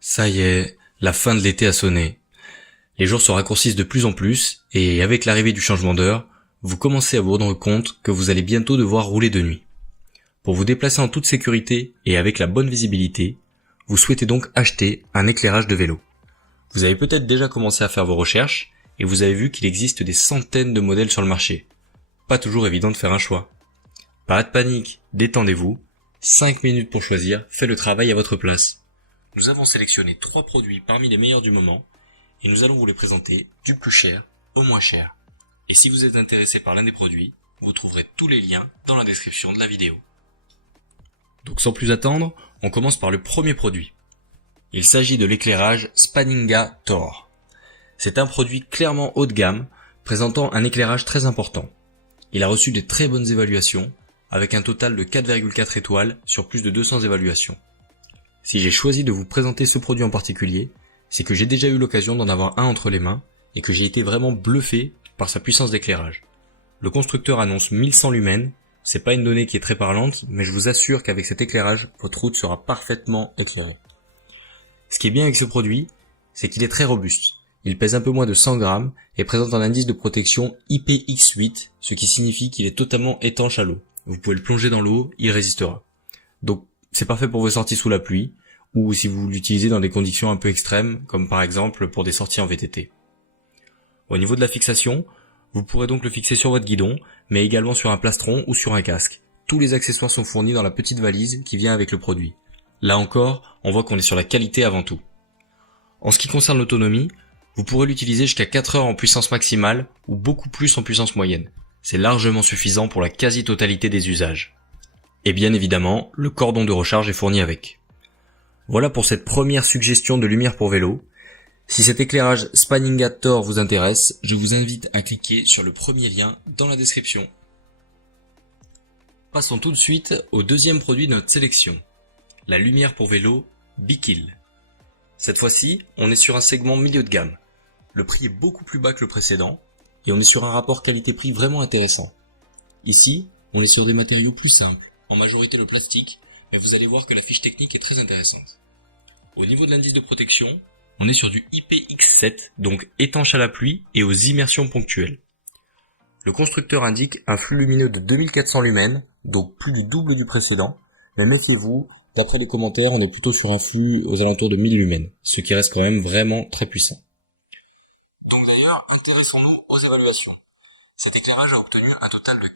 Ça y est, la fin de l'été a sonné. Les jours se raccourcissent de plus en plus et avec l'arrivée du changement d'heure, vous commencez à vous rendre compte que vous allez bientôt devoir rouler de nuit. Pour vous déplacer en toute sécurité et avec la bonne visibilité, vous souhaitez donc acheter un éclairage de vélo. Vous avez peut-être déjà commencé à faire vos recherches et vous avez vu qu'il existe des centaines de modèles sur le marché. Pas toujours évident de faire un choix. Pas de panique, détendez-vous. 5 minutes pour choisir, fait le travail à votre place. Nous avons sélectionné 3 produits parmi les meilleurs du moment et nous allons vous les présenter du plus cher au moins cher. Et si vous êtes intéressé par l'un des produits, vous trouverez tous les liens dans la description de la vidéo. Donc sans plus attendre, on commence par le premier produit. Il s'agit de l'éclairage Spaninga Tor. C'est un produit clairement haut de gamme, présentant un éclairage très important. Il a reçu de très bonnes évaluations, avec un total de 4,4 étoiles sur plus de 200 évaluations. Si j'ai choisi de vous présenter ce produit en particulier, c'est que j'ai déjà eu l'occasion d'en avoir un entre les mains et que j'ai été vraiment bluffé par sa puissance d'éclairage. Le constructeur annonce 1100 lumens, c'est pas une donnée qui est très parlante, mais je vous assure qu'avec cet éclairage, votre route sera parfaitement éclairée. Ce qui est bien avec ce produit, c'est qu'il est très robuste. Il pèse un peu moins de 100 grammes et présente un indice de protection IPX8, ce qui signifie qu'il est totalement étanche à l'eau. Vous pouvez le plonger dans l'eau, il résistera. Donc c'est parfait pour vos sorties sous la pluie, ou si vous l'utilisez dans des conditions un peu extrêmes, comme par exemple pour des sorties en VTT. Au niveau de la fixation, vous pourrez donc le fixer sur votre guidon, mais également sur un plastron ou sur un casque. Tous les accessoires sont fournis dans la petite valise qui vient avec le produit. Là encore, on voit qu'on est sur la qualité avant tout. En ce qui concerne l'autonomie, vous pourrez l'utiliser jusqu'à 4 heures en puissance maximale ou beaucoup plus en puissance moyenne. C'est largement suffisant pour la quasi-totalité des usages. Et bien évidemment, le cordon de recharge est fourni avec. Voilà pour cette première suggestion de lumière pour vélo. Si cet éclairage Spaninga Tor vous intéresse, je vous invite à cliquer sur le premier lien dans la description. Passons tout de suite au deuxième produit de notre sélection, la lumière pour vélo Bikil. Cette fois-ci, on est sur un segment milieu de gamme. Le prix est beaucoup plus bas que le précédent, et on est sur un rapport qualité-prix vraiment intéressant. Ici, on est sur des matériaux plus simples, en majorité le plastique, mais vous allez voir que la fiche technique est très intéressante. Au niveau de l'indice de protection, on est sur du IPX7, donc étanche à la pluie et aux immersions ponctuelles. Le constructeur indique un flux lumineux de 2400 lumens, donc plus du double du précédent, mais méfiez-vous, d'après les commentaires, on est plutôt sur un flux aux alentours de 1000 lumens, ce qui reste quand même vraiment très puissant. Donc d'ailleurs, intéressons-nous aux évaluations. Cet éclairage a obtenu un total de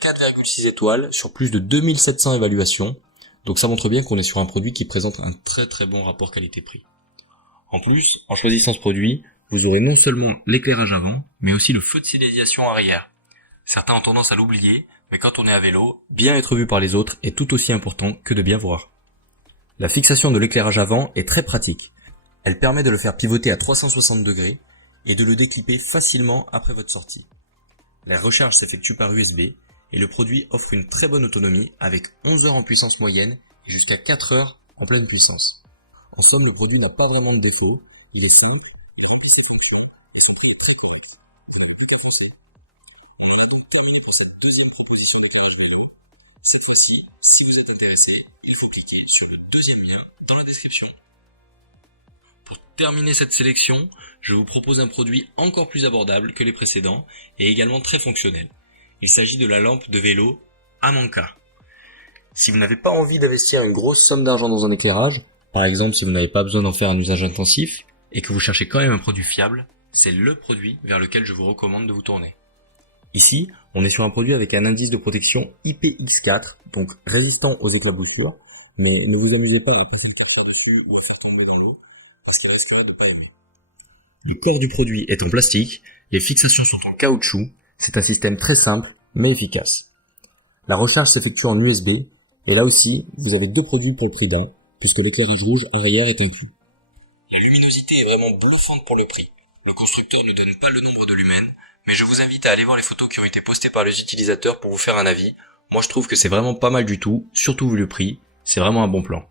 4,6 étoiles sur plus de 2700 évaluations, donc ça montre bien qu'on est sur un produit qui présente un très très bon rapport qualité-prix. En plus, en choisissant ce produit, vous aurez non seulement l'éclairage avant, mais aussi le feu de signalisation arrière. Certains ont tendance à l'oublier, mais quand on est à vélo, bien être vu par les autres est tout aussi important que de bien voir. La fixation de l'éclairage avant est très pratique. Elle permet de le faire pivoter à 360 degrés et de le déclipper facilement après votre sortie. La recharge s'effectue par USB et le produit offre une très bonne autonomie avec 11 heures en puissance moyenne et jusqu'à 4 heures en pleine puissance. En somme, le produit n'a pas vraiment de défaut, il est simple, Cette fois-ci, si vous êtes intéressé, il faut cliquer sur le deuxième lien dans la description. Pour terminer cette sélection, je vous propose un produit encore plus abordable que les précédents et également très fonctionnel. Il s'agit de la lampe de vélo Amanka. Si vous n'avez pas envie d'investir une grosse somme d'argent dans un éclairage, par exemple si vous n'avez pas besoin d'en faire un usage intensif et que vous cherchez quand même un produit fiable, c'est le produit vers lequel je vous recommande de vous tourner. Ici, on est sur un produit avec un indice de protection IPX4, donc résistant aux éclaboussures, mais ne vous amusez pas à passer le curseur dessus ou à faire tomber dans l'eau, parce que risquera de pas aimer. Le corps du produit est en plastique, les fixations sont en caoutchouc, c'est un système très simple mais efficace. La recharge s'effectue en USB, et là aussi, vous avez 2 produits pour le prix d'un, puisque l'éclairage rouge arrière est inclus. La luminosité est vraiment bluffante pour le prix. Le constructeur ne donne pas le nombre de lumens, mais je vous invite à aller voir les photos qui ont été postées par les utilisateurs pour vous faire un avis. Moi je trouve que c'est vraiment pas mal du tout, surtout vu le prix, c'est vraiment un bon plan.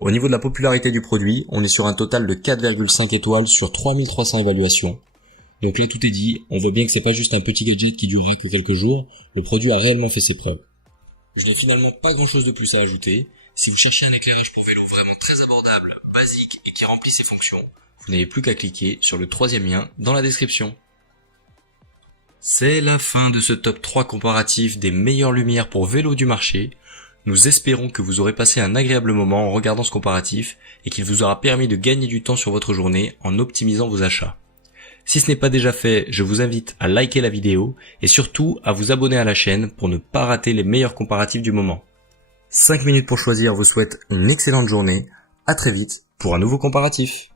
Au niveau de la popularité du produit, on est sur un total de 4,5 étoiles sur 3300 évaluations. Donc là tout est dit, on voit bien que c'est pas juste un petit gadget qui durerait que quelques jours, le produit a réellement fait ses preuves. Je n'ai finalement pas grand chose de plus à ajouter. Si vous cherchez un éclairage pour vélo vraiment très abordable, abordable, basique et qui remplit ses fonctions, vous n'avez plus qu'à cliquer sur le troisième lien dans la description. C'est la fin de ce top 3 comparatif des meilleures lumières pour vélo du marché. Nous espérons que vous aurez passé un agréable moment en regardant ce comparatif et qu'il vous aura permis de gagner du temps sur votre journée en optimisant vos achats. Si ce n'est pas déjà fait, je vous invite à liker la vidéo et surtout à vous abonner à la chaîne pour ne pas rater les meilleurs comparatifs du moment. 5 minutes pour choisir vous souhaite une excellente journée. À très vite pour un nouveau comparatif.